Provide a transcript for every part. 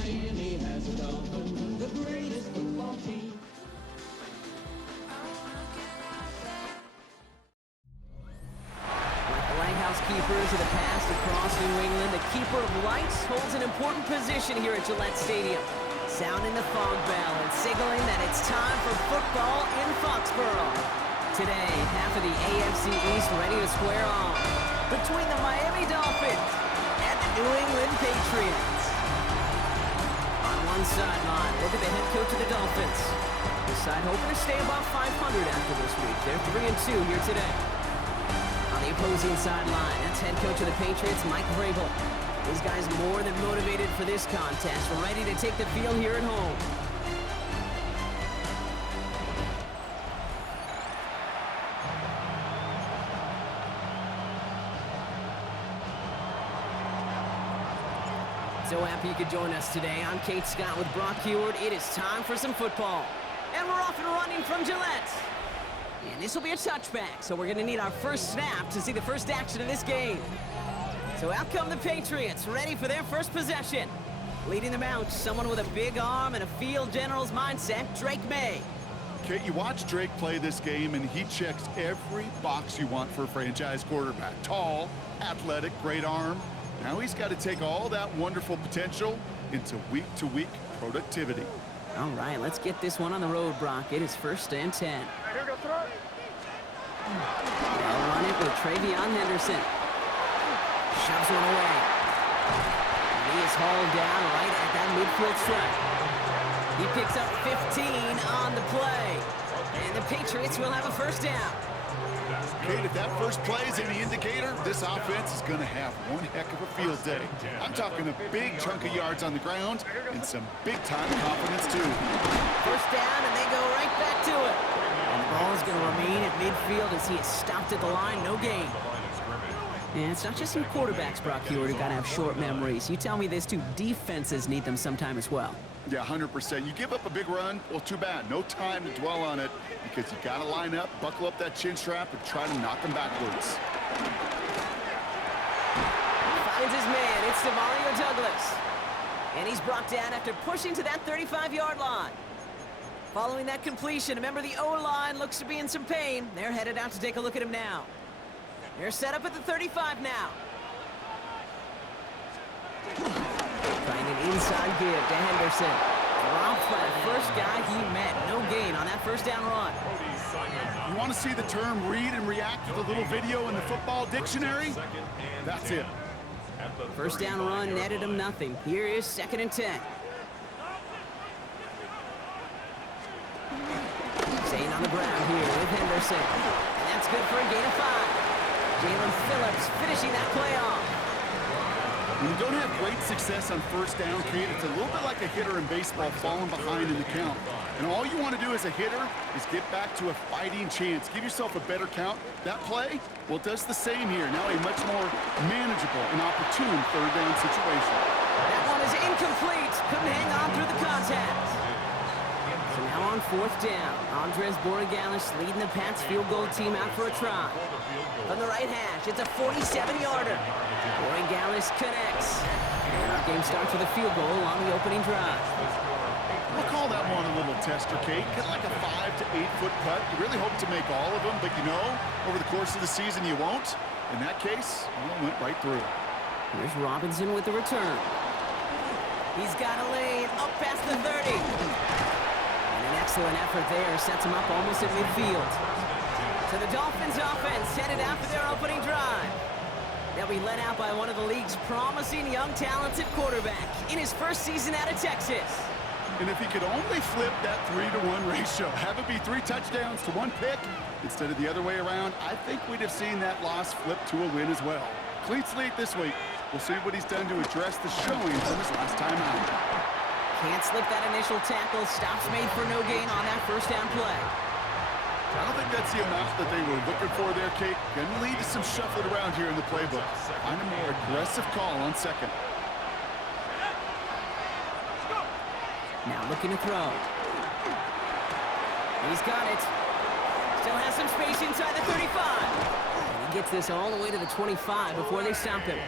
Miami has a Dolphin, the greatest football team. Like the lighthouse keepers of the past across New England, the keeper of lights holds an important position here at Gillette Stadium, sounding the fog bell and signaling that it's time for football in Foxborough. Today, half of the AFC East ready to square off between the Miami Dolphins and the New England Patriots. On one sideline, look at the head coach of the Dolphins. The side hoping to stay above 500 after this week. They're 3-2 here today. On the opposing sideline, that's head coach of the Patriots, Mike Vrabel. These guys more than motivated for this contest, ready to take the field here at home. So happy you could join us today. I'm Kate Scott with Brock Heward. It is time for some football. And we're off and running from Gillette. And this will be a touchback, so we're going to need our first snap to see the first action of this game. So out come the Patriots, ready for their first possession. Leading them out, someone with a big arm and a field general's mindset, Drake May. Kate, you watch Drake play this game, and he checks every box you want for a franchise quarterback. Tall, athletic, great arm. Now he's got to take all that wonderful potential into week-to-week productivity. All right, let's get this one on the road, Brock. It is 1st and 10. Here, go throw it. They'll run it with Travion Henderson. Shoves one away. And he is hauled down right at that midfield stripe. He picks up 15 on the play. And the Patriots will have a first down. Kate, if that first play is any indicator, this offense is going to have one heck of a field day. I'm talking a big chunk of yards on the ground and some big-time confidence, too. First down, and they go right back to it. And the ball is going to remain at midfield as he is stopped at the line, no gain. And it's not just some quarterbacks, Brock Heward, who got to have short memories. You tell me this, too. Defenses need them sometime as well. Yeah, 100%. You give up a big run, well, too bad. No time to dwell on it because you got to line up, buckle up that chin strap, and try to knock them backwards. Finds his man. It's Demario Douglas. And he's brought down after pushing to that 35-yard line. Following that completion, a member of the O-line looks to be in some pain. They're headed out to take a look at him now. They're set up at the 35 now. Trying an inside give to Henderson. Dropped by the first guy he met. No gain on that first down run. You want to see the term read and react to the little video in the football dictionary? That's it. First down run netted him nothing. Here is 2nd and 10. Staying on the ground here with Henderson. And that's good for a gain of 5. Jalen Phillips finishing that play off. When you don't have great success on first down, Kate, it's a little bit like a hitter in baseball falling behind in the count. And all you want to do as a hitter is get back to a fighting chance. Give yourself a better count. That play, well, it does the same here. Now a much more manageable and opportune third down situation. That one is incomplete. Couldn't hang on through the contact. So now on 4th down, Andres Borregales leading the Pats field goal team out for a try. From the right hash, it's a 47-yarder. Borregales connects. And our game starts with a field goal on the opening drive. We'll call that one a little tester, Kate. Kind of like a 5 to 8 foot putt. You really hope to make all of them, but you know, over the course of the season you won't. In that case, it went right through. Here's Robinson with the return. He's got a lane up past the 30. And an excellent effort there sets him up almost at midfield. So the Dolphins offense headed out for their opening drive. They'll be led out by one of the league's promising young talented quarterback in his first season out of Texas. And if he could only flip that 3-to-1 ratio, have it be 3 touchdowns to 1 pick instead of the other way around, I think we'd have seen that loss flip to a win as well. Clean slate this week. We'll see what he's done to address the showing from his last time out. Can't slip that initial tackle. Stops made for no gain on that first down play. I don't think that's the amount that they were looking for there, Kate. Going to lead to some shuffling around here in the playbook. Find a more aggressive call on 2nd. Now looking to throw. He's got it. Still has some space inside the 35. And he gets this all the way to the 25 before they stop him.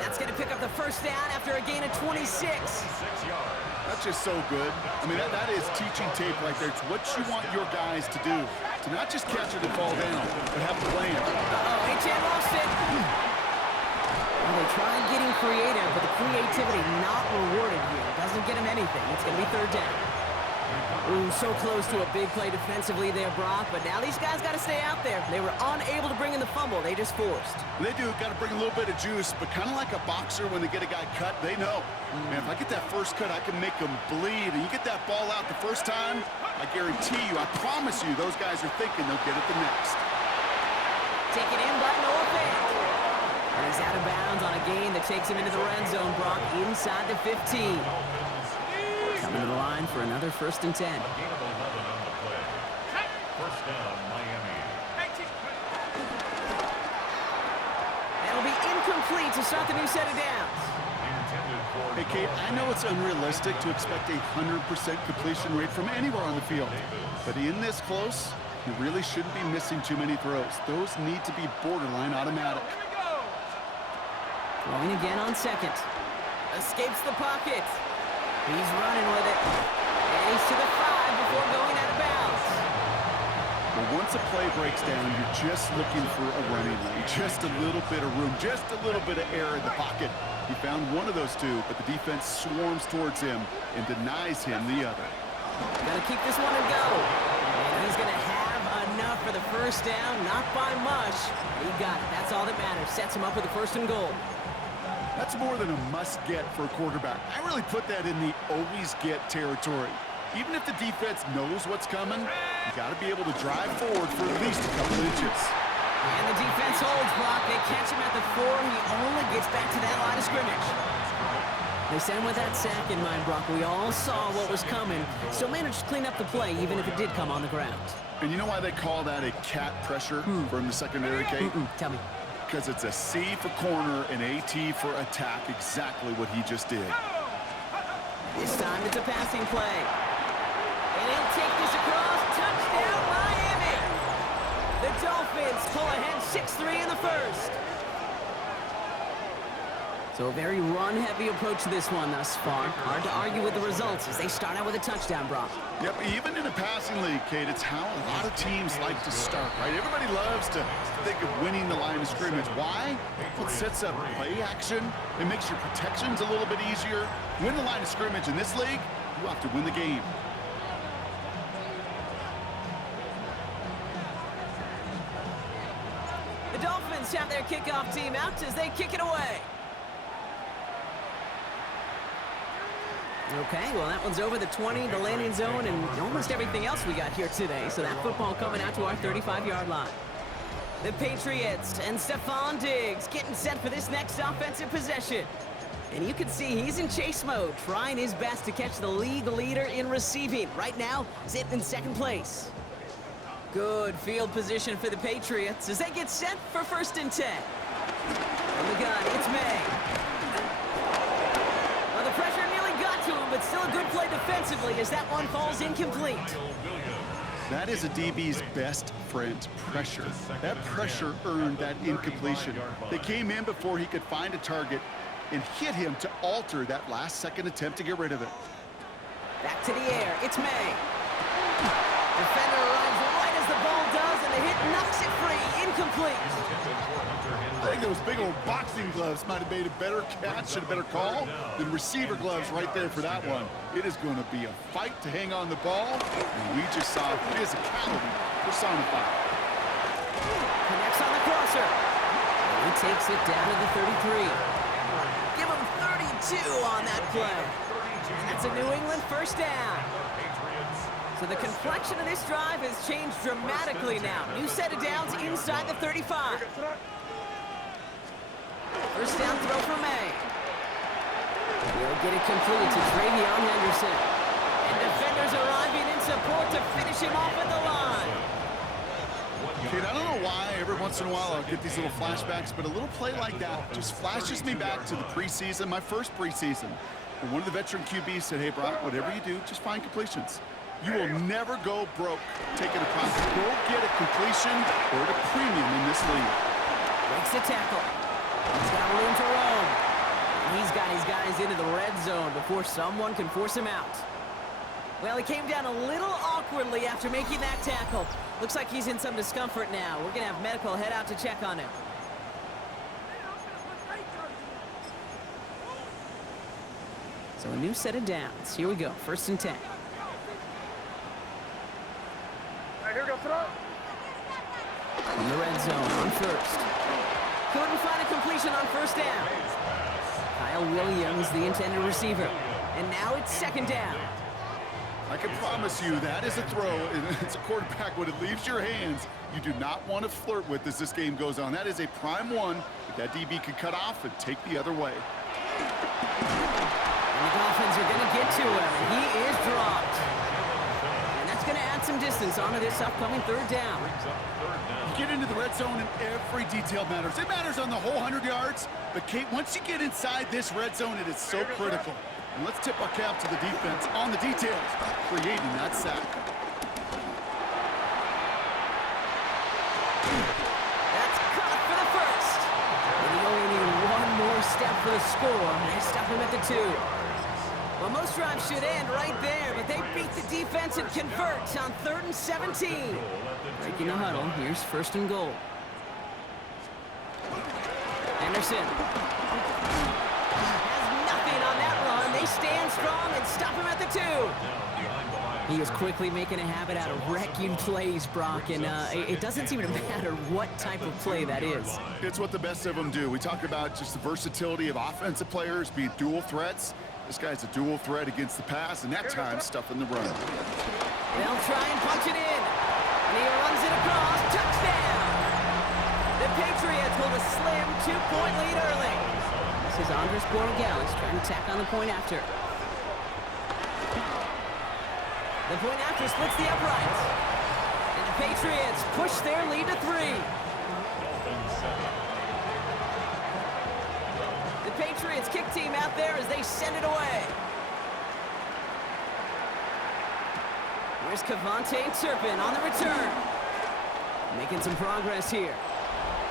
That's going to pick up the first down after a gain of 26. That's just so good. I mean, that is teaching tape right there. It's what you want your guys to do. To not just catch it and fall down, but have a plan. Uh-oh, H.A. lost it. Well, they tried getting creative, but the creativity not rewarded here. Doesn't get him anything. It's going to be third down. Ooh, so close to a big play defensively there, Brock, but now these guys got to stay out there. They were unable to bring in the fumble. They just forced. They do. Got to bring a little bit of juice, but kind of like a boxer when they get a guy cut, they know. Man, if I get that first cut, I can make them bleed. And you get that ball out the first time, I guarantee you, I promise you, those guys are thinking they'll get it the next. Take it in, but no offense. And he's out of bounds on a gain that takes him into the red zone, Brock, inside the 15. Coming to the line for another 1st and 10. First down, Miami. That'll be incomplete to start the new set of downs. Hey, Kate, I know it's unrealistic to expect a 100% completion rate from anywhere on the field. But in this close, you really shouldn't be missing too many throws. Those need to be borderline automatic. Throwing again on second. Escapes the pocket. He's running with it. And he's to the 5 before going out of bounds. But once a play breaks down, you're just looking for a running lane. Just a little bit of room, just a little bit of air in the pocket. He found one of those two, but the defense swarms towards him and denies him the other. Gotta keep this one and go. And he's gonna have enough for the first down, not by much. He got it. That's all that matters. Sets him up with the 1st and goal. That's more than a must-get for a quarterback. I really put that in the always-get territory. Even if the defense knows what's coming, you got to be able to drive forward for at least a couple inches. And the defense holds, Brock. They catch him at the 4. He only gets back to that line of scrimmage. They send with that sack in mind, Brock. We all saw what was coming, so managed to clean up the play, even if it did come on the ground. And you know why they call that a cat pressure from the secondary, Kate? Tell me. Because it's a C for corner and a T for attack, exactly what he just did. This time it's a passing play. And he'll take this across. Touchdown, Miami! The Dolphins pull ahead 6-3 in the first. So a very run-heavy approach to this one thus far. Hard to argue with the results as they start out with a touchdown, Brock. Yep, even in a passing league, Kate, it's how a lot of teams like to start, right? Everybody loves to think of winning the line of scrimmage. Why? Well, it sets up play action. It makes your protections a little bit easier. Win the line of scrimmage in this league, you have to win the game. The Dolphins have their kickoff team out as they kick it away. Okay, well, that one's over the 20, the landing zone, and almost everything else we got here today. So that football coming out to our 35-yard line. The Patriots and Stephon Diggs getting set for this next offensive possession. And you can see he's in chase mode, trying his best to catch the league leader in receiving. Right now, sitting in 2nd place. Good field position for the Patriots as they get set for 1st and 10. From the gun, it's May. Well, the pressure nearly got to him, but still a good play defensively as that one falls incomplete. That is a DB's best friend, pressure. That pressure earned that incompletion. They came in before he could find a target and hit him to alter that last-second attempt to get rid of it. Back to the air, it's May. Defender arrives right as the ball does, and the hit knocks it free, incomplete. I think those big old boxing gloves might have made a better catch and a better call than receiver gloves right there for that one. It is going to be a fight to hang on the ball, and we just saw physicality personified. Connects on the crosser. And he takes it down to the 33. Give him 32 on that play. And that's a New England 1st down. So the complexion of this drive has changed dramatically now. New set of downs inside the 35. 1st down throw for May. He'll get it complete to Travion Henderson. And defenders arriving in support to finish him off at the line. Kid, I don't know why every once in a while I'll get these little flashbacks, but a little play like that just flashes me back to the preseason, my first preseason. And one of the veteran QBs said, hey, Brock, whatever you do, just find completions. You will never go broke taking a profit. Go get a completion or at a premium in this league. Breaks the tackle. He's got room to roam. got his guys into the red zone before someone can force him out. Well, he came down a little awkwardly after making that tackle. Looks like he's in some discomfort now. We're going to have medical head out to check on him. So a new set of downs. Here we go. 1st and 10. All right, here we go. Throw. From the red zone on 1st. Couldn't find a completion on 1st down. Kyle Williams, the intended receiver. And now it's 2nd down. I can promise you that is a throw. It's a quarterback when it leaves your hands. You do not want to flirt with as this game goes on. That is a prime one that DB could cut off and take the other way. And the Dolphins are going to get to him. And he is dropped. And that's going to add some distance onto this upcoming 3rd down. You get into the red zone and every detail matters. It matters on the whole 100 yards. But Kate, once you get inside this red zone, it is so critical. And let's tip our cap to the defense on the details, creating that sack. That's caught for the 1st. And he only needed one more step for the score. And they stop him at the 2. Well, most drives should end right there, but they beat the defense and convert on 3rd and 17. Breaking the huddle, here's 1st and goal. Anderson. They stand strong and stop him at the 2. He is quickly making a habit out of wrecking plays, Brock, and it doesn't seem to matter what type of play that is. It's what the best of them do. We talk about just the versatility of offensive players being dual threats. This guy's a dual threat against the pass, and that time stuffing the run. They'll try and punch it in, and he runs it across. Touchdown! The Patriots hold a slim 2-point lead early. This is Andres Borregales trying to tack on the point after. The point after splits the uprights. And the Patriots push their lead to 3. The Patriots kick team out there as they send it away. Here's Cavante Turpin on the return. Making some progress here.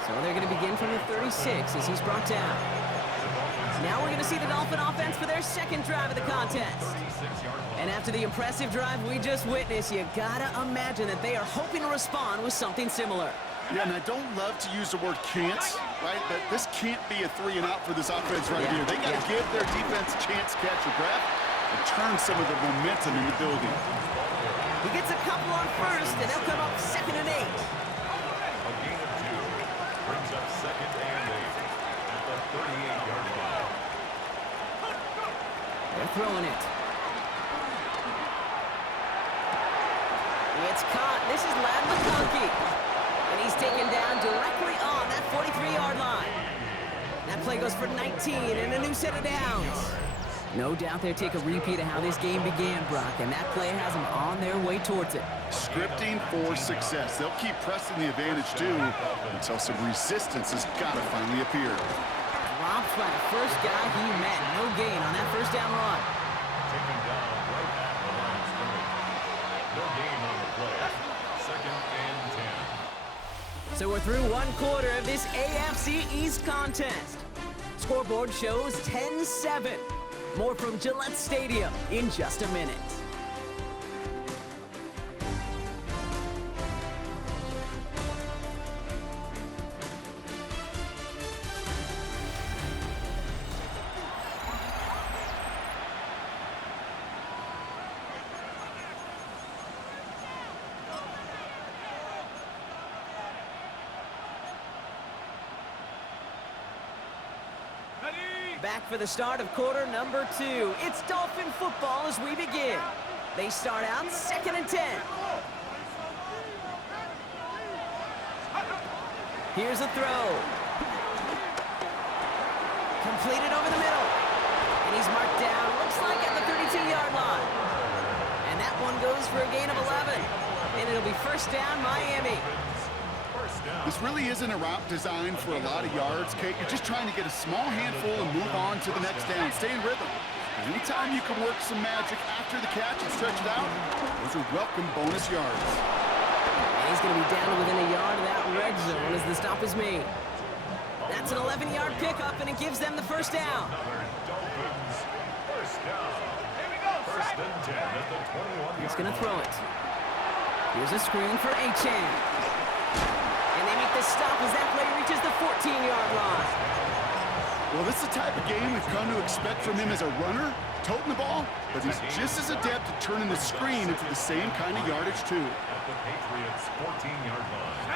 So they're going to begin from the 36 as he's brought down. Now we're going to see the Dolphin offense for their 2nd drive of the contest. And after the impressive drive we just witnessed, you got to imagine that they are hoping to respond with something similar. Yeah, and I don't love to use the word can't, right? But this can't be a 3-and-out for this offense right here. They got to give their defense a chance to catch your breath and turn some of the momentum in the building. He gets a couple on 1st, and they'll come up 2nd and 8. A gain of 2 brings up 2nd and 8 at the 38-yard line. They're throwing it. It's caught. This is Lad McConkey. And he's taken down directly on that 43-yard line. That play goes for 19 and a new set of downs. No doubt they'll take a repeat of how this game began, Brock, and that play has them on their way towards it. Scripting for success. They'll keep pressing the advantage, too, until some resistance has got to finally appear. Dropped by the first guy he met. No gain on that 1st down run. Taken down right at the line of scrimmage. No gain on the play. 2nd and 10. So we're through 1 quarter of this AFC East contest. Scoreboard shows 10-7. More from Gillette Stadium in just a minute. Back for the start of quarter number 2. It's Dolphin football as we begin. They start out 2nd and 10. Here's a throw. Completed over the middle. And he's marked down, looks like at the 32-yard line. And that one goes for a gain of 11. And it'll be 1st down, Miami. This really isn't a route designed for a lot of yards, Kate. You're just trying to get a small handful and move on to the next down. Stay in rhythm. Anytime you can work some magic after the catch and stretch it out, those are welcome bonus yards. And he's going to be down within a yard of that red zone as the stop is made. That's an 11-yard pickup, and it gives them the first down. Another Dolphins first down. First and 10 at the 21-yard He's going to throw line. it. Here's a screen for Achane. And they make the stop as that play reaches the 14-yard line. Well, this is the type of game we've come to expect from him as a runner, toting the ball, but he's just as adept at turning the screen into the same kind of yardage, too. At the Patriots 14-yard line.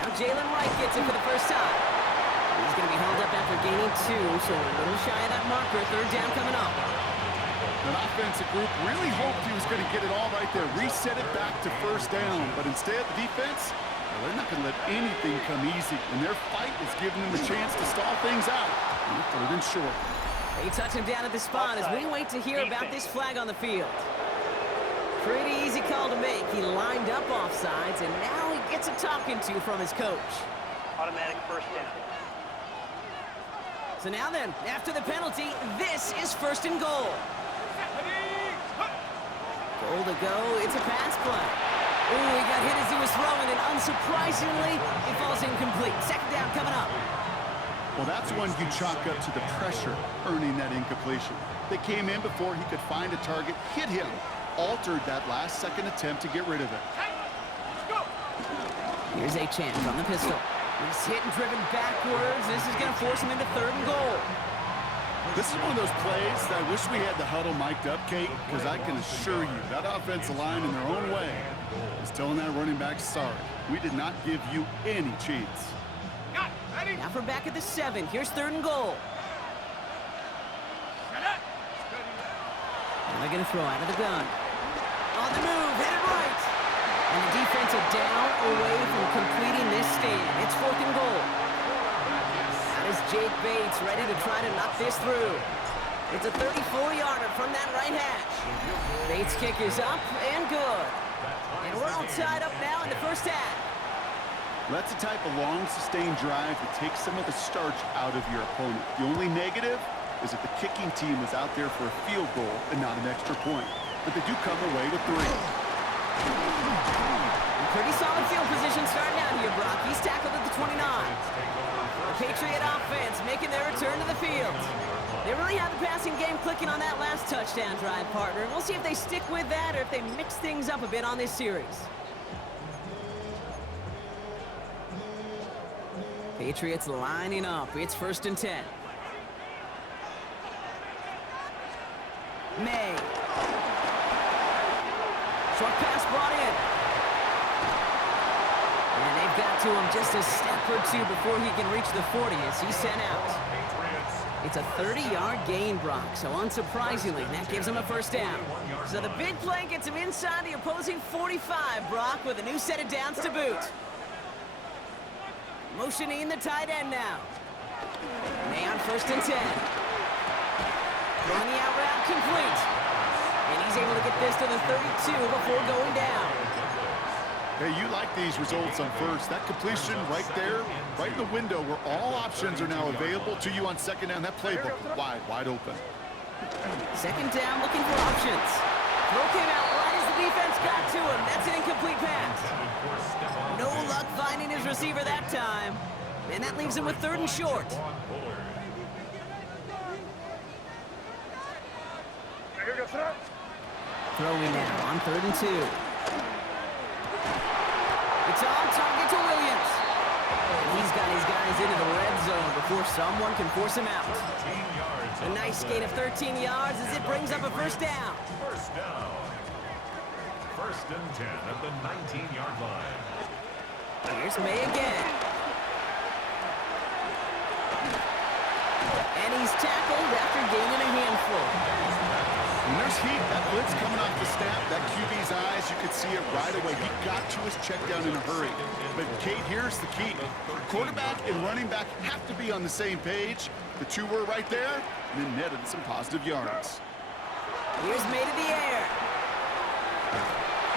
Now Jalen Wright gets it for the first time. He's going to be held up after gaining 2, so a little shy of that marker. Third down coming up. The offensive group really hoped he was going to get it all right there, reset it back to first down, but instead the defense, well, they're not going to let anything come easy, and their fight is giving them a chance to stall things out. Third and short. They touch him down at the spot as we wait to hear about this flag on the field. Pretty easy call to make. He lined up offsides, and now he gets a talking to from his coach. Automatic first down. So now then, after the penalty, this is first and goal. Goal to go. It's a pass play. Ooh, he got hit as he was throwing, and unsurprisingly, it falls incomplete. Second down coming up. Well, that's one you chalk up to the pressure earning that incompletion. They came in before he could find a target, hit him, altered that last-second attempt to get rid of it. Here's Achane from the pistol. He's hit and driven backwards. This is going to force him into third and goal. This is one of those plays that I wish we had the huddle mic'd up, Kate, because I can assure you that offensive line in their own way is telling that running back, sorry, we did not give you any chance. Now from back at the 7. Here's third and goal. And they're going to throw out of the gun. On the move, hit it right. And the defense are down away from completing this stand. It's fourth and goal. That is Jake Bates ready to try to knock this through. It's a 34-yarder from that right hash. Bates' kick is up and good. And we're all tied up now in the first half. That's the type of long, sustained drive that takes some of the starch out of your opponent. The only negative is that the kicking team was out there for a field goal and not an extra point. But they do come away with 3. Pretty solid field position starting out here, Brock. He's tackled at the 29. The Patriot offense making their return to the field. They really have the passing game clicking on that last touchdown drive, partner. We'll see if they stick with that or if they mix things up a bit on this series. Patriots lining up. It's first and 10. May. Short pass brought in. And they've got to him just a step or 2 before he can reach the 40 as he's sent out. It's a 30-yard gain, Brock, so unsurprisingly, that gives him a first down. So the big play gets him inside the opposing 45, Brock, with a new set of downs to boot. Motioning the tight end now. May on first and 10. Throwing the out route complete. And he's able to get this to the 32 before going down. Hey, you like these results on first. That completion right there, right in the window where all options are now available to you on second down. That playbook wide open. Second down, looking for options. Throw came out right as the defense got to him. That's an incomplete pass. No luck finding his receiver that time. And that leaves him with third and short. Throwing now on third and 2. It's on target to Williams. And he's got his guys into the red zone before someone can force him out. A nice gain of 13 yards as it brings up a first down. First down. First and 10 at the 19-yard line. Here's May again. And he's tackled after gaining a handful. When there's heat, that blitz coming off the snap, that QB's eyes, you could see it right away. He got to his check down in a hurry. But, Kate, here's the key. Quarterback and running back have to be on the same page. The 2 were right there, and then netted some positive yards. Here's May to the air.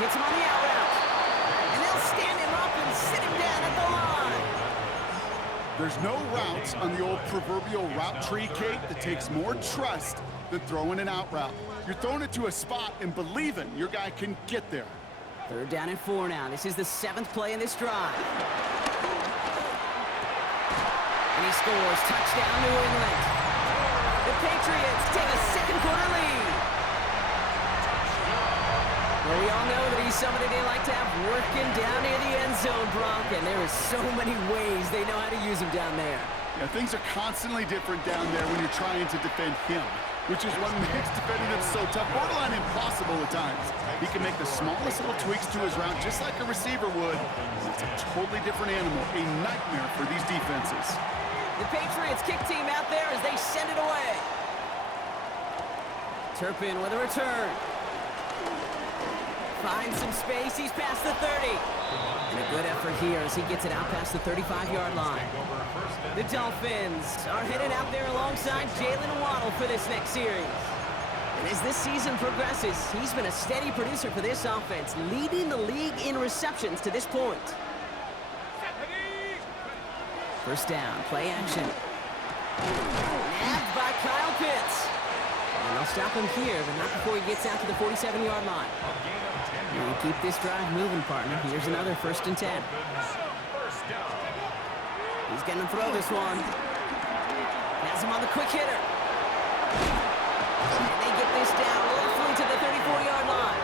Hits him on the out route. And they'll stand him up and sit him down at the line. There's no routes on the old proverbial route tree, Kate, that takes more trust than throwing an out route. You're throwing it to a spot and believing your guy can get there. Third down and 4 now. This is the 7th play in this drive. he scores. Touchdown, New England. The Patriots take a second quarter lead. Well, we all know that he's somebody they like to have working down near the end zone, Brock, and there are so many ways they know how to use him down there. Yeah, things are constantly different down there when you're trying to defend him, which is what makes defending him so tough, borderline impossible at times. He can make the smallest little tweaks to his route just like a receiver would. It's a totally different animal, a nightmare for these defenses. The Patriots kick team out there as they send it away. Turpin with a return. Finds some space, he's past the 30. And a good effort here as he gets it out past the 35-yard line. The Dolphins are headed out there alongside Jalen Waddle for this next series. And as this season progresses, he's been a steady producer for this offense, leading the league in receptions to this point. First down, play action. Nabbed by Kyle Pitts. And they'll stop him here, but not before he gets out to the 47-yard line. And we keep this drive moving, partner. Here's another 1st and 10. He's going to throw this one. Has him on the quick hitter. And they get this down roughly to the 34-yard line.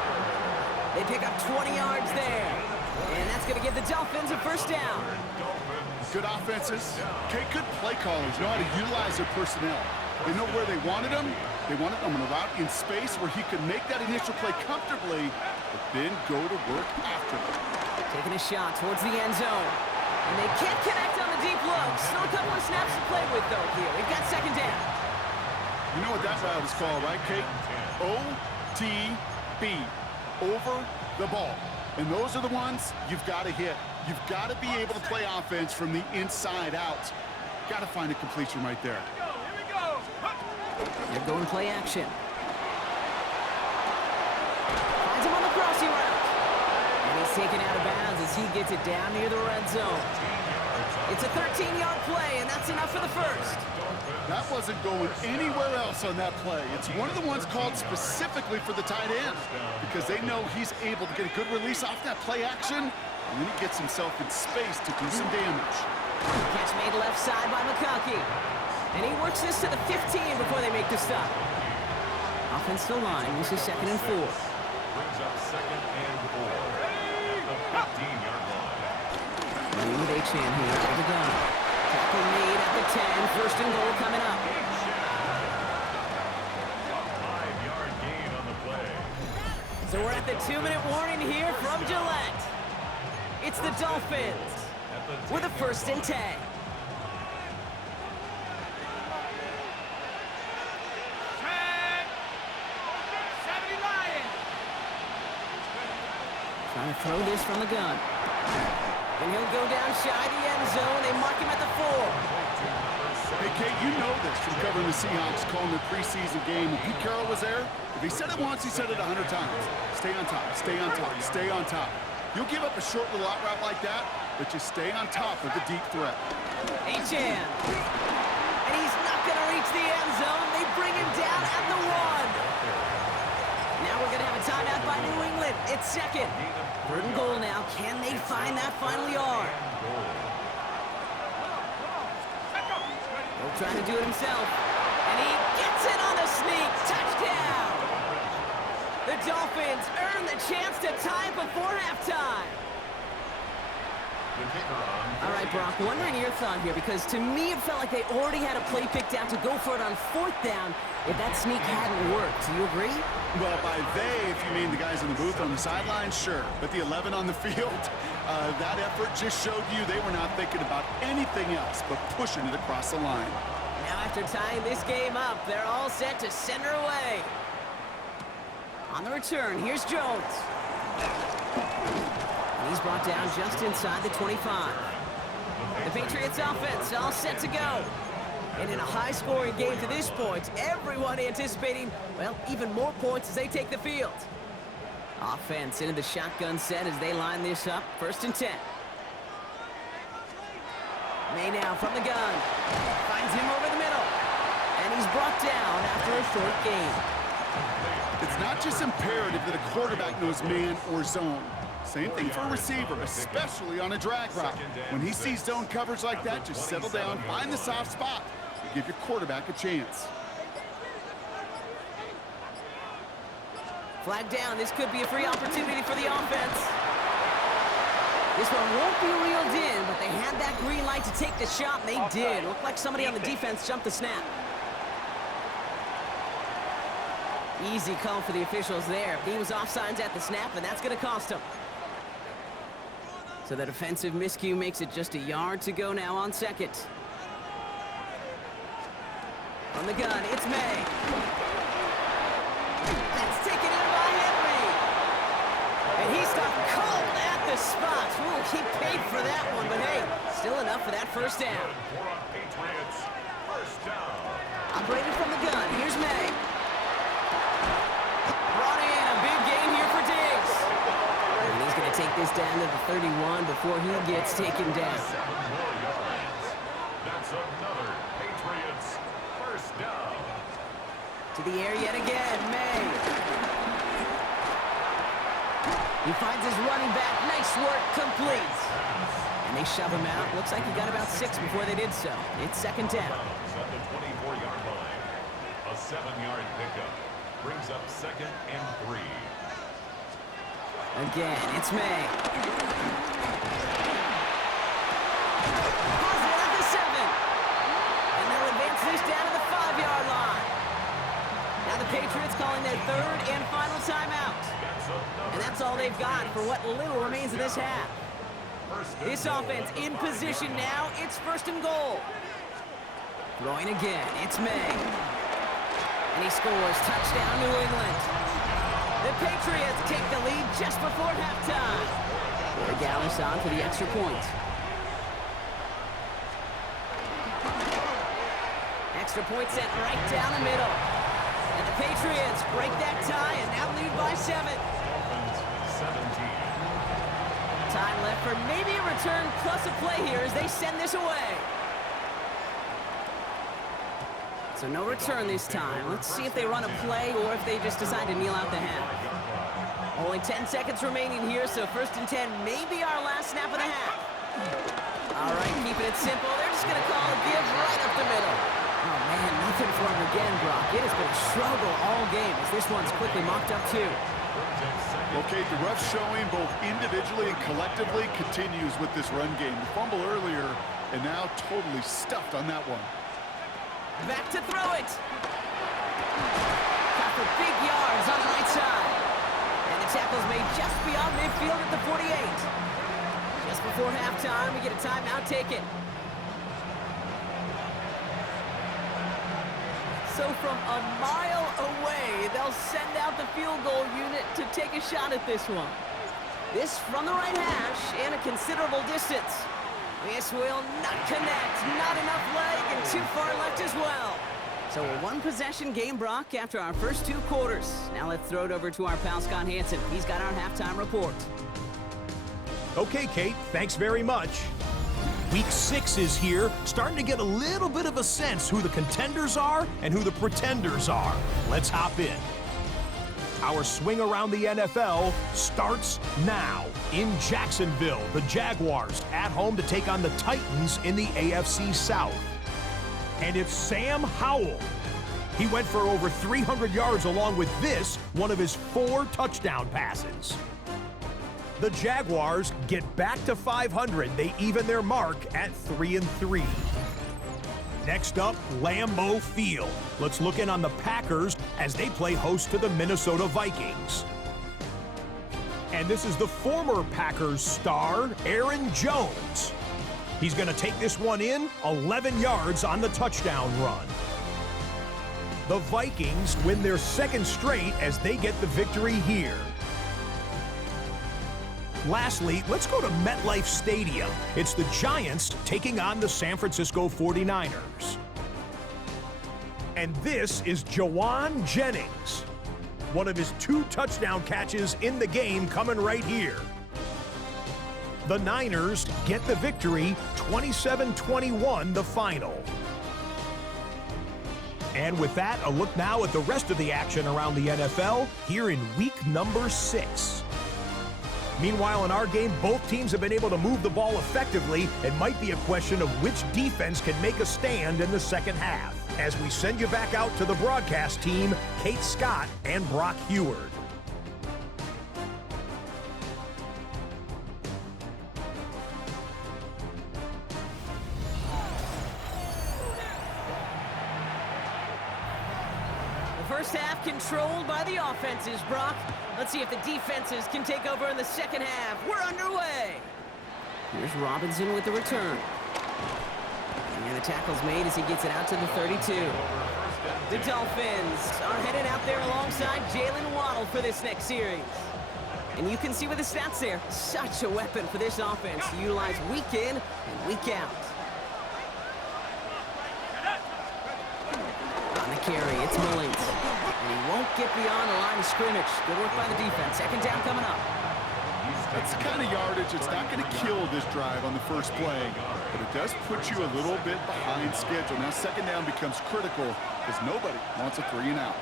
They pick up 20 yards there. And that's going to give the Dolphins a 1st down. Good offenses. Okay, good play callers know how to utilize their personnel. They know where they wanted him. They wanted him on a route in space where he could make that initial play comfortably, but then go to work after it. Taking a shot towards the end zone. And they can't connect on the deep look. Still a couple of snaps to play with, though, here. We've got 2nd down. You know what that route is called, right, Kate? OTB, over the ball. And those are the ones you've got to hit. You've got to be able to play offense from the inside out. Got to find a completion right there. They're going play action. Finds him on the crossing route. And he's taken out of bounds as he gets it down near the red zone. It's a 13-yard play, and that's enough for the 1st. That wasn't going anywhere else on that play. It's one of the ones called specifically for the tight end because they know he's able to get a good release off that play action, and then he gets himself in space to do some damage. Catch made left side by McConkey. And he works this to the 15 before they make the stop. Offensive line, this is 2nd and 4. Brings up 2nd and 4. The 15-yard line. With H-Man here out of the gun. Tackle made at the 10. 1st and goal coming up. A 5-yard gain on the play. So we're at the 2-minute warning here from Gillette. It's the Dolphins with a 1st and 10. Trying to throw this from the gun. And he'll go down shy the end zone. They mark him at the 4. Hey, Kate, you know this from covering the Seahawks, calling the preseason game. When Pete Carroll was there, if he said it once, he said it 100 times. Stay on top, stay on top, stay on top. You'll give up a short little out route like that, but just stay on top of the deep threat. H-Man. And he's not going to reach the end zone. They bring him down at the 1. Now we're going to have a timeout by New England. It's 2nd. 3rd and goal now. Can they find that final yard? He'll try to do it himself. And he gets it on the sneak. Touchdown! The Dolphins earn the chance to tie before halftime. All right, Brock, wondering your thought here, because to me it felt like they already had a play picked out to go for it on 4th down if that sneak hadn't worked. Do you agree? Well, by they, if you mean the guys in the booth on the sideline, sure. But the 11 on the field, that effort just showed you they were not thinking about anything else but pushing it across the line. Now after tying this game up, they're all set to send her away. On the return, here's Jones. And he's brought down just inside the 25. The Patriots offense all set to go. And in a high-scoring game to this point, everyone anticipating, well, even more points as they take the field. Offense into the shotgun set as they line this up. 1st and 10. May now from the gun. Finds him over the middle. And he's brought down after a short gain. It's not just imperative that a quarterback knows man or zone. Same thing for a receiver, especially on a drag route. When he sees zone coverage like that, just settle down, find the soft spot, and give your quarterback a chance. Flag down. This could be a free opportunity for the offense. This one won't be reeled in, but they had that green light to take the shot, and they did. Looked like somebody on the defense jumped the snap. Easy call for the officials there. He was offsides at the snap, and that's going to cost him. So the defensive miscue makes it just a yard to go now on second. On the gun, it's May. That's taken in by Henry. And he stopped cold at the spot. Ooh, he paid for that one, but hey, still enough for that first down. Patriots, first down. Operated from the gun, here's May. Brought in a big gain here for Diggs. And he's going to take this down to the 31 before he gets taken down. 7 more yards. That's another Patriots first down. To the air yet again, May. He finds his running back. Nice work, complete. And they shove him out. Looks like he got about 6 before they did so. It's second down. At the 24-yard line. A 7-yard pickup. Brings up second and 3. Again, it's May. Has it at the 7. And they'll advance this down to the 5-yard line. Now the Patriots calling their third and final timeout. And that's all they've got for what little remains of this half. This offense in position now. It's first and goal. Throwing again. It's May. And he scores. Touchdown, New England. The Patriots take the lead just before halftime. Corey Gallis on for the extra point. Extra point sent right down the middle. And the Patriots break that tie and now lead by 7. Dolphins 17. Time left for maybe a return plus a play here as they send this away. So no return this time. Let's see if they run a play or if they just decide to kneel out the half. Only 10 seconds remaining here, so first and 10 may be our last snap of the half. All right, keeping it simple. They're just going to call a give right up the middle. Oh, man, nothing for him again, Brock. It has been a struggle all game as this one's quickly mocked up too. Okay, the rough showing both individually and collectively continues with this run game. The fumble earlier and now totally stuffed on that one. Back to throw it. Got for big yards on the right side. And the tackle's made just beyond midfield at the 48. Just before halftime, we get a timeout taken. So from a mile away, they'll send out the field goal unit to take a shot at this one. This from the right hash and a considerable distance. This will not connect. Not enough leg and too far left as well. So a one-possession game, Brock, after our first 2 quarters. Now let's throw it over to our pal Scott Hansen. He's got our halftime report. Okay, Kate, thanks very much. Week 6 is here, starting to get a little bit of a sense who the contenders are and who the pretenders are. Let's hop in. Our swing around the NFL starts now. In Jacksonville, the Jaguars at home to take on the Titans in the AFC South. And it's Sam Howell. He went for over 300 yards along with this, one of his 4 touchdown passes. The Jaguars get back to 500. They even their mark at 3-3. Next up, Lambeau Field. Let's look in on the Packers as they play host to the Minnesota Vikings. And this is the former Packers star, Aaron Jones. He's going to take this one in, 11 yards on the touchdown run. The Vikings win their 2nd straight as they get the victory here. Lastly, let's go to MetLife Stadium. It's the Giants taking on the San Francisco 49ers. And this is Jawan Jennings. One of his 2 touchdown catches in the game coming right here. The Niners get the victory, 27-21 the final. And with that, a look now at the rest of the action around the NFL here in week number 6. Meanwhile, in our game, both teams have been able to move the ball effectively. It might be a question of which defense can make a stand in the second half. As we send you back out to the broadcast team, Kate Scott and Brock Heward. First half controlled by the offenses, Brock. Let's see if the defenses can take over in the second half. We're underway. Here's Robinson with the return. And the tackle's made as he gets it out to the 32. The Dolphins are headed out there alongside Jalen Waddle for this next series. And you can see with the stats there, such a weapon for this offense to utilize week in and week out. On the carry, it's Mullins. And he won't get beyond the line of scrimmage. Good work by the defense. Second down coming up. That's the kind of yardage it's not going to kill this drive on the first play, but it does put you a little bit behind schedule. Now second down becomes critical because nobody wants a 3 and out.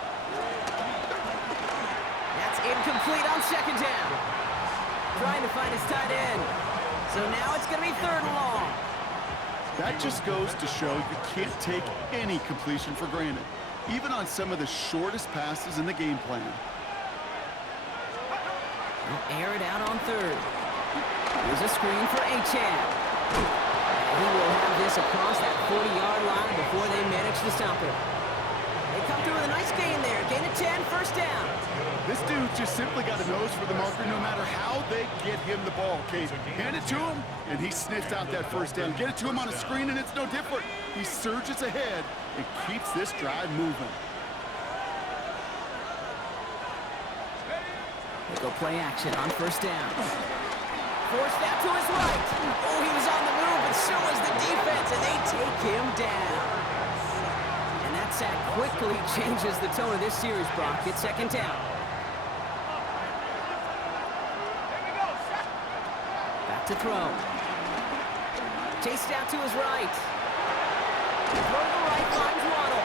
That's incomplete on second down. Trying to find his tight end. So now it's going to be third and long. That just goes to show you can't take any completion for granted, even on some of the shortest passes in the game plan. They'll air it out on third. Here's a screen for Achane. He will have this across that 40-yard line before they manage to stop it. They come through with a nice gain there. Gain of 10, first down. This dude just simply got a nose for the marker no matter how they get him the ball, Kate. Hand it to him, and he sniffs out that first down. Get it to him on a screen, and it's no different. He surges ahead and keeps this drive moving. They go play action on first down. Forced out to his right. Oh, he was on the move, but so was the defense, and they take him down. And that sack quickly changes the tone of this series, Brock. It's second down. Back to throw. Chased out to his right. Throw to the right, finds Waddle.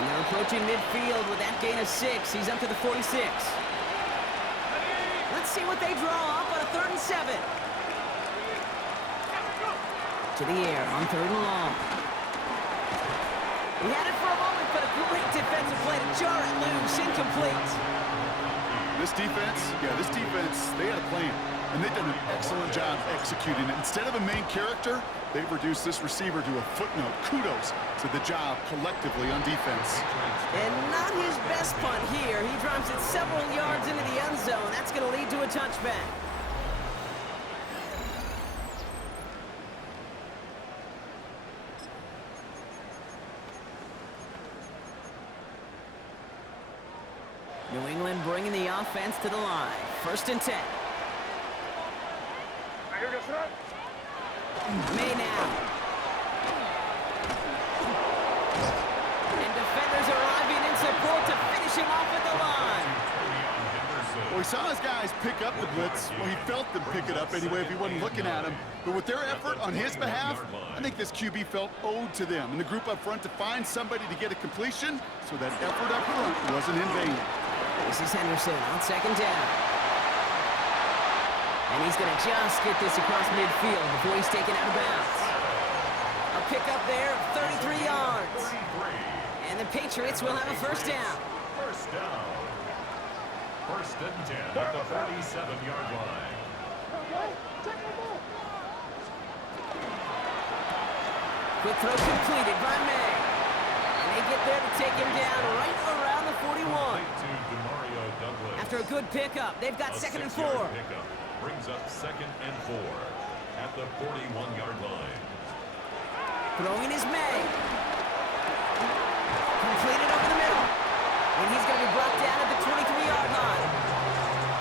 And they're approaching midfield with that gain of 6. He's up to the 46. Let's see what they draw up on a 3rd and 7. To the air on 3rd and long. He had it for a moment, but a great defensive play to jar it loose. Incomplete. This defense, they had a plan, and they've done an excellent job executing it. Instead of a main character, they've reduced this receiver to a footnote. Kudos to the job collectively on defense. And not his best punt here. He drives it several yards into the end zone. That's going to lead to a touchback. New England bringing the offense to the line. 1st and 10. May now. And defenders arriving in support to finish him off at the line. Well, he saw his guys pick up the blitz. Well, he felt them pick it up anyway if he wasn't looking at him. But with their effort on his behalf, I think this QB felt owed to them and the group up front to find somebody to get a completion, so that effort up front wasn't in vain. This is Henderson on second down. And he's going to just get this across midfield before he's taken out of bounds. A pickup there of 33 yards. And the Patriots will have a first down. First down. 1st and 10 at the 47-yard line. Quick throw completed by May. And they get there to take him down right around the 41. After a good pickup, they've got 2nd and 4. Pickup brings up 2nd and 4 at the 41-yard line. Throwing is May. Completed over the middle. And he's going to be brought down at the 23-yard line.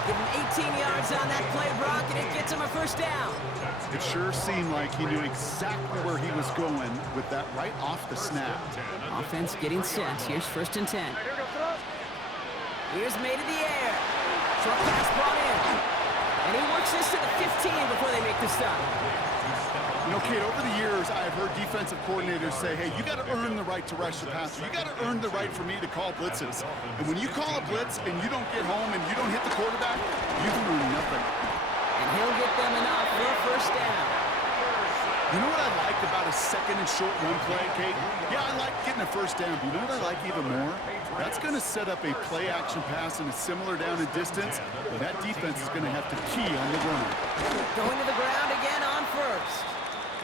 Give him 18 yards on that play, Brock, and it gets him a first down. It sure seemed like he knew exactly where he was going with that right off the snap. Offense getting set. Here's 1st and 10. Here's May to the air. Short pass brought in. And he works this to the 15 before they make the stop. You know, Kate, over the years, I've heard defensive coordinators say, hey, you got to earn the right to rush the passer. You got to earn the right for me to call blitzes. And when you call a blitz and you don't get home and you don't hit the quarterback, you've earned nothing. he'll get them enough for a first down. You know what I like about a second and short run play, Kate? Yeah, I like getting a first down, but you know what I like even more? That's going to set up a play-action pass in a similar down and distance, and that defense is going to have to key on the run. Going to the ground again on first.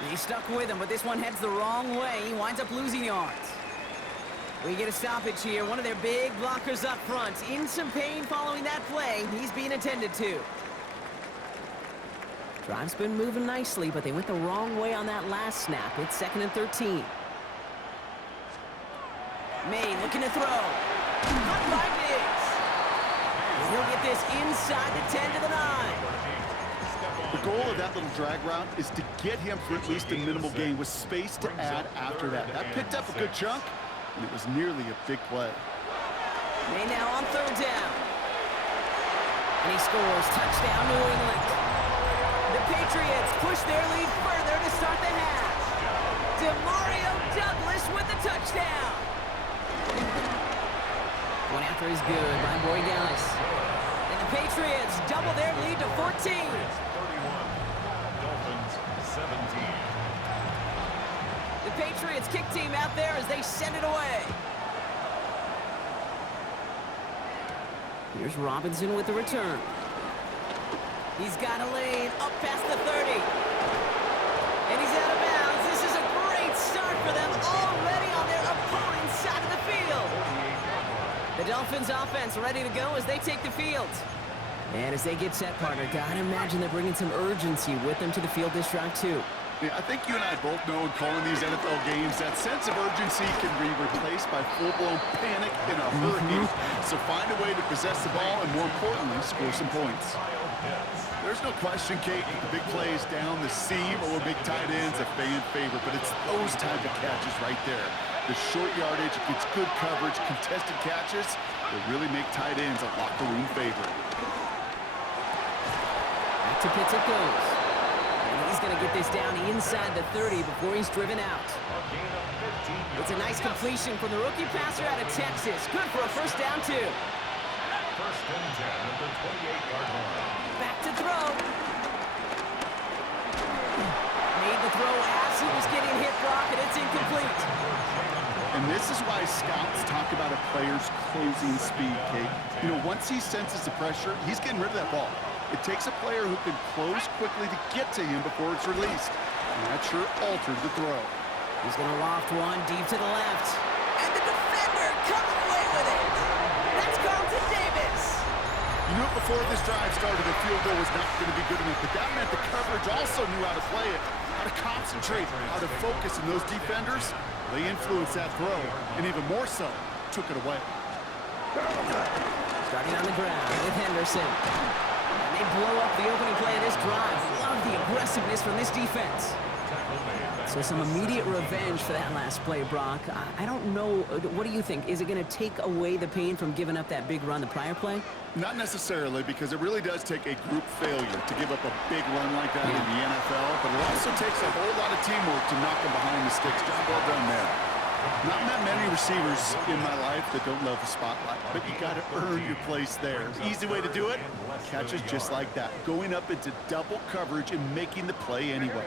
He stuck with him, but this one heads the wrong way. He winds up losing yards. We get a stoppage here. One of their big blockers up front. In some pain following that play. He's being attended to. Drive's been moving nicely, but they went the wrong way on that last snap. It's 2nd and 13. Maine looking to throw. Caught by Diggs. And he'll get this inside the 10 to the 9. The goal of that little drag route is to get him for at least a minimal gain with space to add after that. That picked up a good chunk, and it was nearly a big play. Maine now on 3rd down. And he scores. Touchdown, New England. The Patriots push their lead further to start the half. Demario Douglas with the touchdown. One after is good by Boygalis. And the Patriots double their lead to 14. 31. Dolphins 17. The Patriots kick team out there as they send it away. Here's Robinson with the return. He's got a lane up past the 30. And he's out of bounds. This is a great start for them already on their opponent's side of the field. The Dolphins offense ready to go as they take the field. And as they get set, partner, gotta imagine they're bringing some urgency with them to the field this drive too. Yeah, I think you and I both know in calling these NFL games that sense of urgency can be replaced by full-blown panic in a hurricane. So find a way to possess the ball and, more importantly, score some points. There's no question, Kate, the big plays down the seam or big tight ends a fan favorite, but it's those type of catches right there. The short yardage, it gets good coverage, contested catches that really make tight ends a locker room favorite. Back to Pitts it goes. And he's going to get this down inside the 30 before he's driven out. It's a nice completion from the rookie passer out of Texas. Good for a first down, too. First and 10 at the 28-yard line. Back to throw. Made the throw as he was getting hit, Brock, and it's incomplete. And this is why scouts talk about a player's closing speed, Kate. You know, once he senses the pressure, he's getting rid of that ball. It takes a player who can close quickly to get to him before it's released. And that sure altered the throw. He's going to loft one deep to the left. And the defender comes away with it. That's Carlton Davis. You knew it before this drive started, the field goal was not going to be good enough, but that meant the coverage also knew how to play it, how to concentrate, how to focus, and those defenders, they influenced that throw, and even more so, took it away. Starting on the ground with Henderson. And they blow up the opening play of this drive. Love the aggressiveness from this defense. So some immediate revenge for that last play, Brock. I don't know. What do you think? Is it going to take away the pain from giving up that big run the prior play? Not necessarily, because it really does take a group failure to give up a big run like that in the NFL, but it also takes a whole lot of teamwork to knock them behind the sticks. Job well done there. Not that many receivers in my life that don't love the spotlight, but you got to earn your place there. Easy way to do it, catches just like that, going up into double coverage and making the play anyway.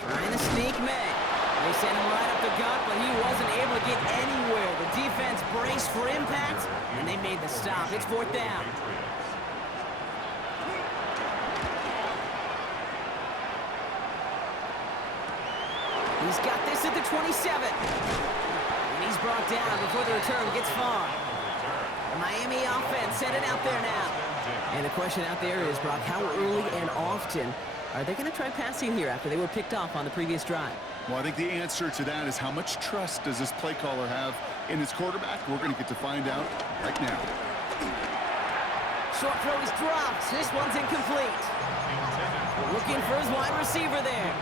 Trying to sneak May. They sent him right up the gut, but he wasn't able to get anywhere. The defense braced for impact, and they made the stop. It's 4th down. He's got this at the 27. And he's brought down before the return gets far. The Miami offense headed out there now. And the question out there is, Brock, how early and often are they going to try passing here after they were picked off on the previous drive? Well, I think the answer to that is how much trust does this play caller have in his quarterback? We're going to get to find out right now. Short throw is dropped. This one's incomplete. Looking for his wide receiver there.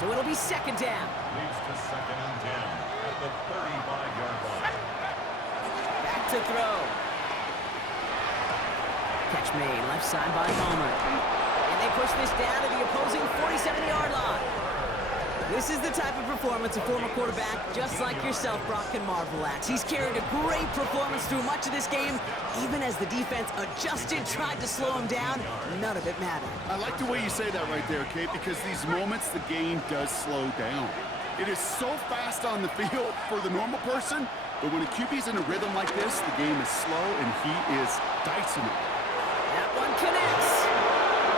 So it'll be 2nd down. Leads to 2nd and 10 at the 35-yard line. Back to throw. Catch made left side by Palmer. And they push this down to the opposing 47-yard line. This is the type of performance a former quarterback, just like yourself, Brock, can marvel at. He's carried a great performance through much of this game. Even as the defense adjusted, tried to slow him down, none of it mattered. I like the way you say that right there, Kate, because these moments the game does slow down. It is so fast on the field for the normal person, but when a QB's in a rhythm like this, the game is slow and he is dicing it. That one connects.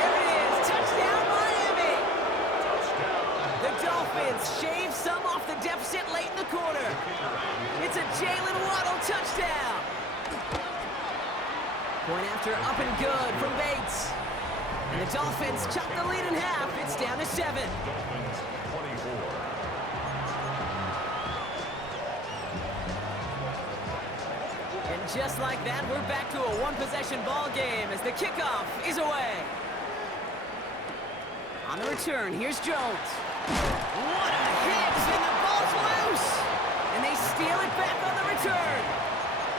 There it is. Touchdown, Miami. The Dolphins shave some off the deficit late in the quarter. It's a Jalen Waddle touchdown. Point after up and good from Bates. And the Dolphins chop the lead in half. It's down to 7. Dolphins 24. And just like that, we're back to a one-possession ball game as the kickoff is away. On the return, here's Jones. What a hit, and the ball's loose. And they steal it back on the return.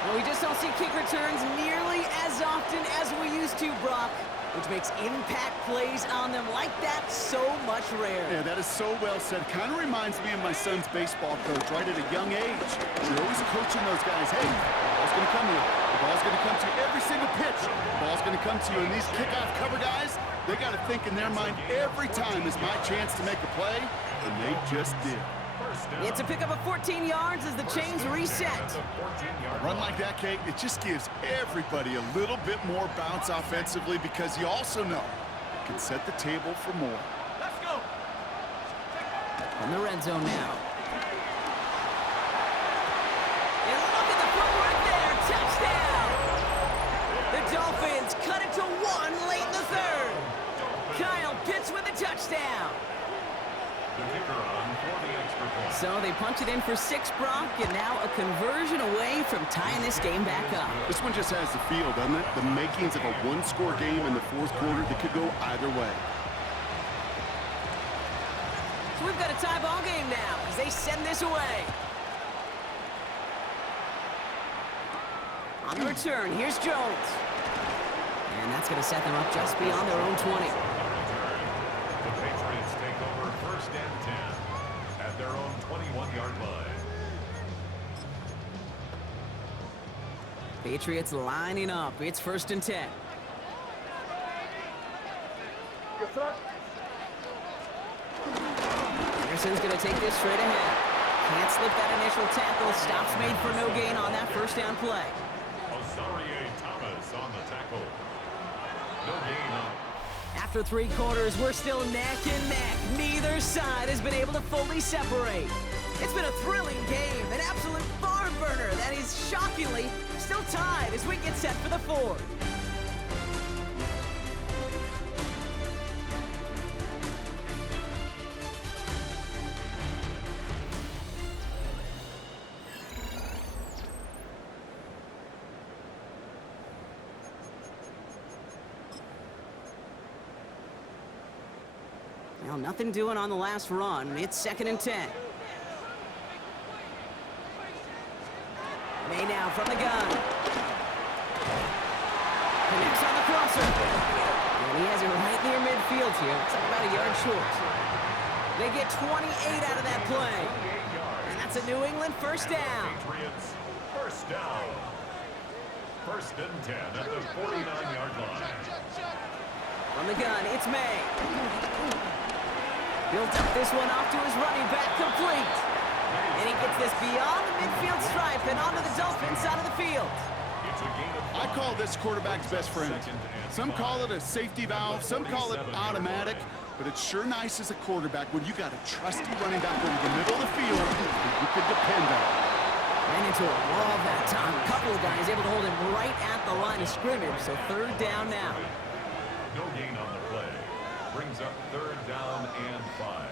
Well, we just don't see kick returns nearly as often as we used to, Brock, which makes impact plays on them like that so much rarer. Yeah, that is so well said. Kind of reminds me of my son's baseball coach right at a young age. You're always coaching those guys, hey, the ball's going to come to you. The ball's going to come to you every single pitch. The ball's going to come to you. And these kickoff cover guys, they got to think in their mind every time is my chance to make a play, and they just did. It's a pickup of 14 yards as the chains reset. A run like that, Kate, it just gives everybody a little bit more bounce offensively because you also know it can set the table for more. Let's go. In the red zone now. And look at the footwork there. Touchdown! The Dolphins cut it to 1 late in the third. Kyle Pitts with a touchdown. The kicker on for the extra point. So they punch it in for 6, Brock, and now a conversion away from tying this game back up. This one just has the feel, doesn't it? The makings of a one-score game in the fourth quarter that could go either way. So we've got a tie ball game now as they send this away. On the return, here's Jones. And that's going to set them up just beyond their own 20. The Patriots take over 1st and 10 at their own 21-yard line. Patriots lining up. It's 1st and 10. Anderson's going to take this straight ahead. Can't slip that initial tackle. Stops made for no gain on that first down play. Thomas on the tackle. No gain on. After 3 quarters, we're still neck and neck. Neither side has been able to fully separate. It's been a thrilling game, an absolute barn burner that is shockingly still tied as we get set for the 4th. Well, nothing doing on the last run. It's 2nd and 10. May now from the gun. Connects on the crosser. And he has it right near midfield here. It's like about a yard short. They get 28 out of that play. And that's a New England first down. Patriots first down. 1st and 10 at the 49-yard line. From the gun, it's May. Built up this one off to his running back, complete. And he gets this beyond the midfield stripe and onto the Dolphins side of the field. It's a gain of I call this quarterback's best friend. Some call it a safety valve, some call it automatic, but it's sure nice as a quarterback when you got a trusty running back over the middle of the field that you can depend on. Ran into a wall that time. A couple of guys able to hold him right at the line of scrimmage, so 3rd down now. no gain on the play. Brings up 3rd down and 5.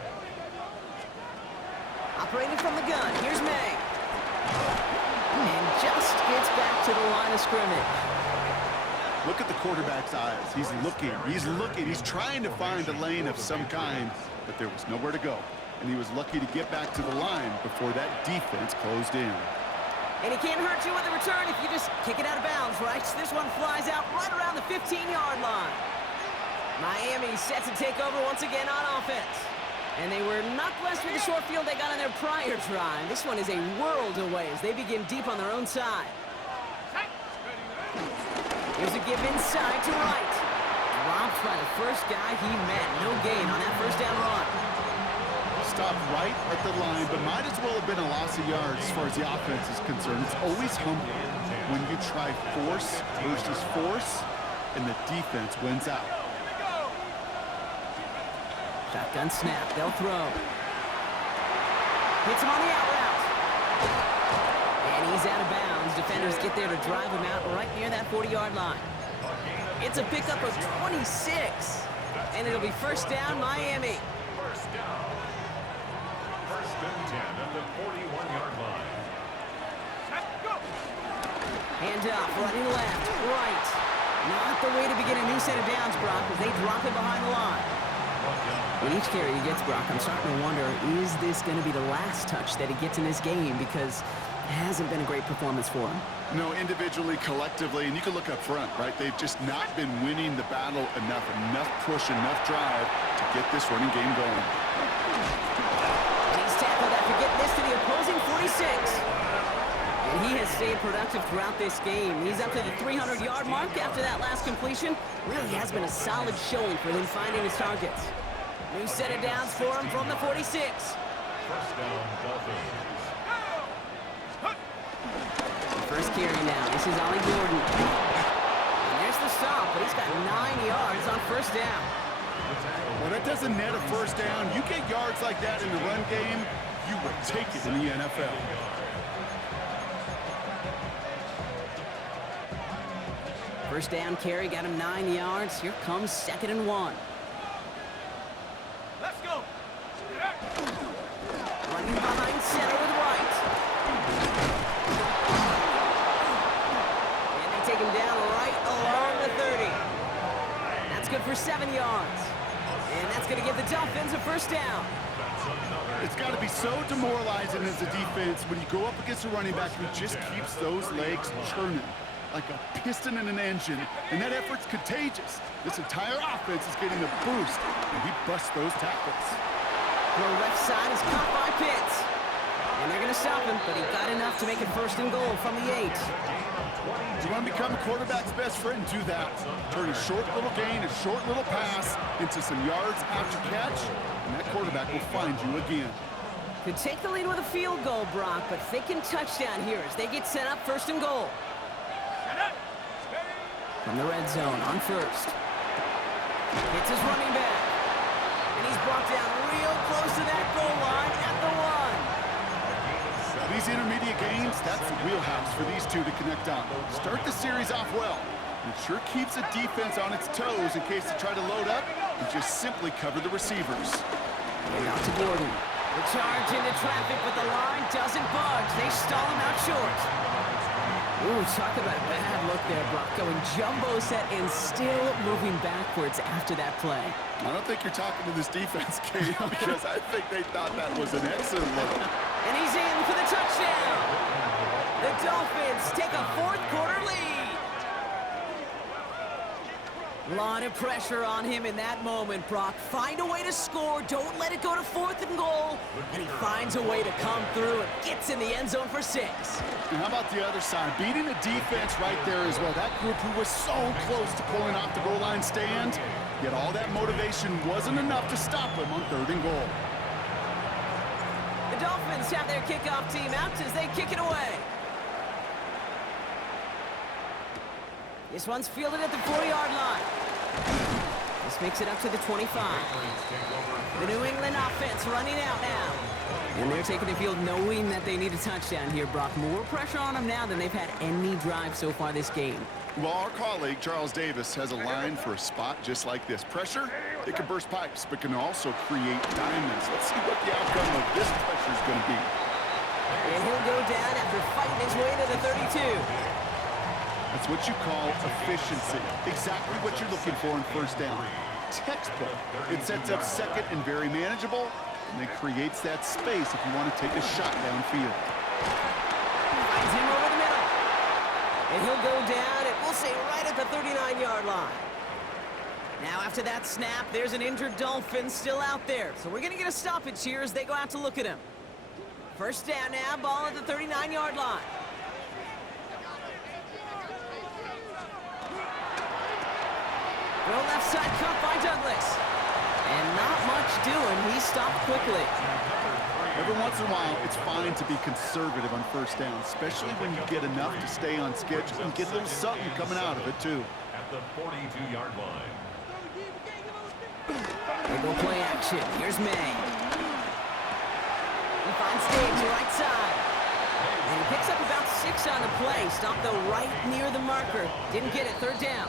Operating from the gun, here's May. And just gets back to the line of scrimmage. Look at the quarterback's eyes. He's looking. He's trying to find a lane of some kind, but there was nowhere to go. And he was lucky to get back to the line before that defense closed in. And he can't hurt you with the return if you just kick it out of bounds, right? This one flies out right around the 15-yard line. Miami set to take over once again on offense. And they were not blessed with the short field they got on their prior drive. This one is a world away as they begin deep on their own side. Here's a give inside to right. Dropped by the first guy he met. No gain on that first down run. Stopped right at the line, but might as well have been a loss of yards as far as the offense is concerned. It's always humbling when you try force versus force, and the defense wins out. Shotgun snap. They'll throw. Hits him on the out route. And he's out of bounds. Defenders get there to drive him out right near that 40-yard line. It's a pickup of 26. And it'll be first down, Miami. First down. First and 10 at the 41-yard line. Hand off, running left, right. Not the way to begin a new set of downs, Brock, as they drop it behind the line. With each carry he gets, Brock, I'm starting to wonder, is this going to be the last touch that he gets in this game? Because it hasn't been a great performance for him. No, individually, collectively, and you can look up front, right? They've just not been winning the battle enough push, enough drive to get this running game going. And he's tackled after getting this to the opposing 46. And he has stayed productive throughout this game. He's up to the 300-yard mark after that last completion. Really has been a solid showing for him finding his targets. New set of downs for him from the 46. First down, Dolphins. First carry now. This is Ollie Gordon. And there's the stop, but he's got 9 yards on first down. Well, that doesn't net a first down. You get yards like that in the run game, you will take it in the NFL. First down carry got him 9 yards. Here comes 2nd and 1. Let's go. Running behind center with right. And they take him down right along the 30. That's good for 7 yards. And that's going to give the Dolphins a first down. It's got to be so demoralizing as a defense when you go up against a running back who just keeps those legs churning like a piston in an engine, and that effort's contagious. This entire offense is getting a boost, and he busts those tackles. The left side is caught by Pitts. And they're going to stop him, but he got enough to make it 1st and goal from the 8. You want to become a quarterback's best friend? Do that. Turn a short little gain, a short little pass into some yards after catch, and that quarterback will find you again. Could take the lead with a field goal, Brock, but thinking touchdown here as they get set up 1st and goal. From the red zone on first. It's his running back. And he's brought down real close to that goal line at the 1. These intermediate gains, that's the wheelhouse for these two to connect on. Start the series off well. It sure keeps the defense on its toes in case they try to load up and just simply cover the receivers. And out to Gordon. The charge into traffic, but the line doesn't budge. They stall him out short. Ooh, talk about a bad look there, Brock. Going jumbo set and still moving backwards after that play. I don't think you're talking to this defense, Kate, because I think they thought that was an excellent look. And he's in for the touchdown. The Dolphins take a 4th quarter lead. A lot of pressure on him in that moment, Brock. Find a way to score. Don't let it go to 4th and goal. And he finds a way to come through and gets in the end zone for 6. And how about the other side? Beating the defense right there as well. That group who was so close to pulling off the goal line stand, yet all that motivation wasn't enough to stop him on 3rd and goal. The Dolphins have their kickoff team out as they kick it away. This one's fielded at the 40-yard line. This makes it up to the 25. The New England offense running out now. And they're taking the field knowing that they need a touchdown here, Brock. More pressure on them now than they've had any drive so far this game. Well, our colleague, Charles Davis, has a line for a spot just like this. Pressure, it can burst pipes, but can also create diamonds. Let's see what the outcome of this pressure is going to be. And he'll go down after fighting his way to the 32. That's what you call efficiency. Exactly what you're looking for in 1st down. Textbook. It sets up 2nd and very manageable, and it creates that space if you want to take a shot downfield. Finds him over the middle. And he'll go down, and we'll say right at the 39-yard line. Now after that snap, there's an injured Dolphin still out there. So we're going to get a stoppage here as they go out to look at him. First down now, ball at the 39-yard line. Throw left side cut by Douglas. And not much doing. He stopped quickly. Every once in a while, it's fine to be conservative on first down, especially when you get enough to stay on schedule and get a little something coming out of it, too. At the 42-yard line. They go play action. Here's May. He finds Diggs, right side. And he picks up about 6 on the play. Stopped, though, right near the marker. Didn't get it. Third down.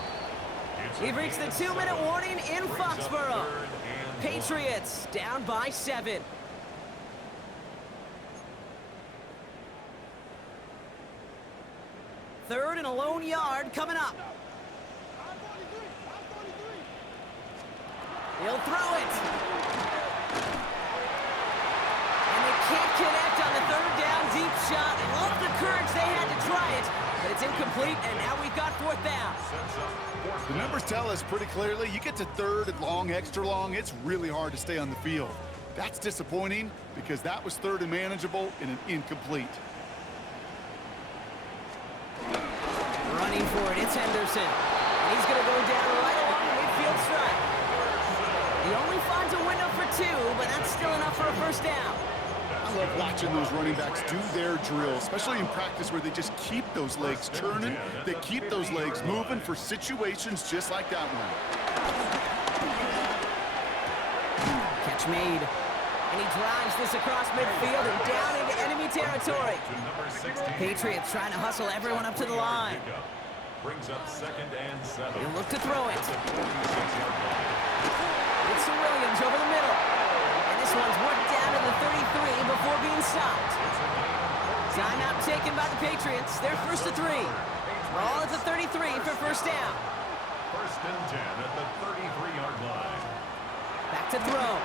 We've reached the 2-minute warning in Foxborough. Patriots down by 7. Third and a lone yard coming up. He'll throw it. And they can't connect on the third down deep shot. I love the courage they had to try it, but it's incomplete, and now we've got fourth down. The numbers tell us pretty clearly, you get to third and long, extra long, it's really hard to stay on the field. That's disappointing because that was third and manageable and an incomplete. Running for it, it's Henderson. And he's going to go down right along the midfield stripe. He only finds a window for 2, but that's still enough for a first down. I love watching those running backs do their drill, especially in practice where they just keep those legs turning. They keep those legs moving for situations just like that one. Catch made. And he drives this across midfield and down into enemy territory. Patriots trying to hustle everyone up to the line. Brings up 2nd and 7. He'll look to throw it. It's to Williams over the middle. And this one's worked down to the 33 before being stopped. Timeout taken by the Patriots. They're first to 3. Ball at the 33 for first down. 1st and 10 at the 33-yard line. Back to throw.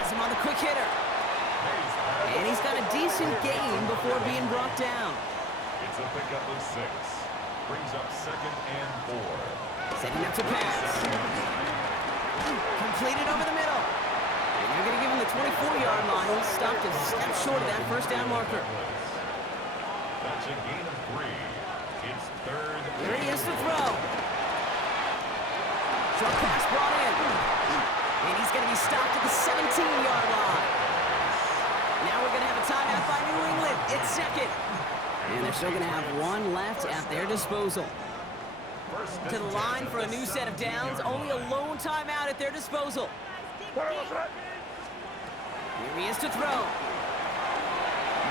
Has him on the quick hitter. And he's got a decent gain before being brought down. It's a pickup of 6. Brings up 2nd and 4. Setting up to pass. Completed over the middle. And they're going to give him the 24-yard line. He stopped a step short of that first down marker. That's a gain of 3. It's 3rd. Here he is to throw. Short pass brought in. And he's going to be stopped at the 17-yard line. Now we're going to have a timeout by New England. It's 2nd. And they're still going to have 1 left at their disposal. To the line for a new set of downs. Only a lone timeout at their disposal. Here he is to throw.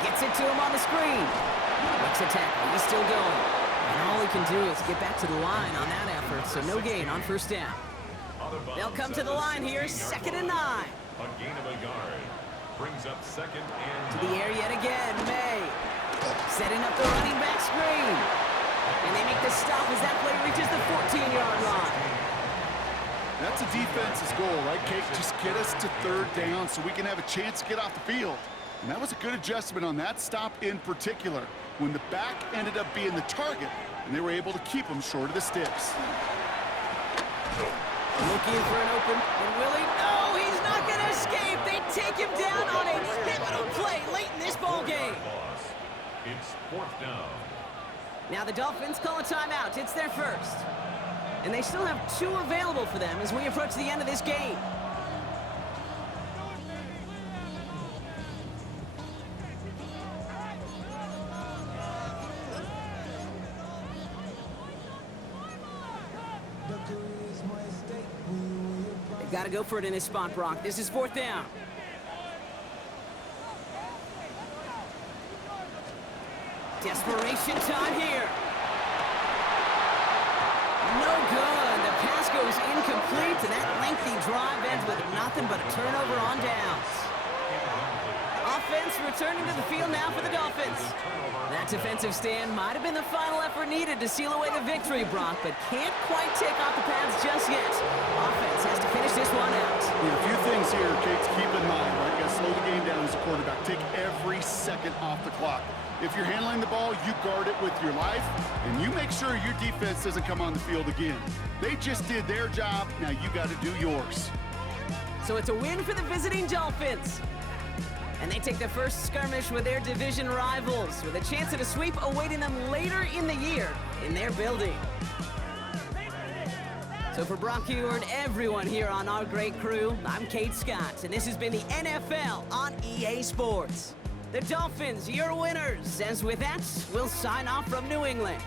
Gets it to him on the screen. Makes a tackle. He's still going. And all he can do is get back to the line on that effort. So no gain on first down. They'll come to the line here. 2nd and 9. A gain of a yard. Brings up 2nd and To the air yet again. May. Setting up the running back screen. And they make the stop as that play reaches the 14-yard line. That's a defense's goal, right, Kate? Just get us to third down so we can have a chance to get off the field. And that was a good adjustment on that stop in particular, when the back ended up being the target, and they were able to keep him short of the sticks. Looking for an open, and Willie, no, he's not going to escape. They take him down on a pivotal play late in this ball game. it's 4th down. Now the Dolphins call a timeout. It's their first. And they still have 2 available for them as we approach the end of this game. They've got to go for it in this spot, Brock. This is 4th down. Desperation time here. No good. The pass goes incomplete, and that lengthy drive ends with nothing but a turnover on downs. Offense returning to the field now for the Dolphins. That That defensive stand might have been the final effort needed to seal away the victory, Brock, but can't quite take off the pads just yet. Offense has to finish this one out. Yeah, a few things here, Kate, to keep in mind. Right? You got to slow the game down as a quarterback. Take every second off the clock. If you're handling the ball, you guard it with your life, and you make sure your defense doesn't come on the field again. They just did their job. Now you got to do yours. So it's a win for the visiting Dolphins. And they take the first skirmish with their division rivals, with a chance at a sweep awaiting them later in the year in their building. So for Brock Ewart, everyone here on our great crew, I'm Kate Scott, and this has been the NFL on EA Sports. The Dolphins, your winners, as with that, we'll sign off from New England.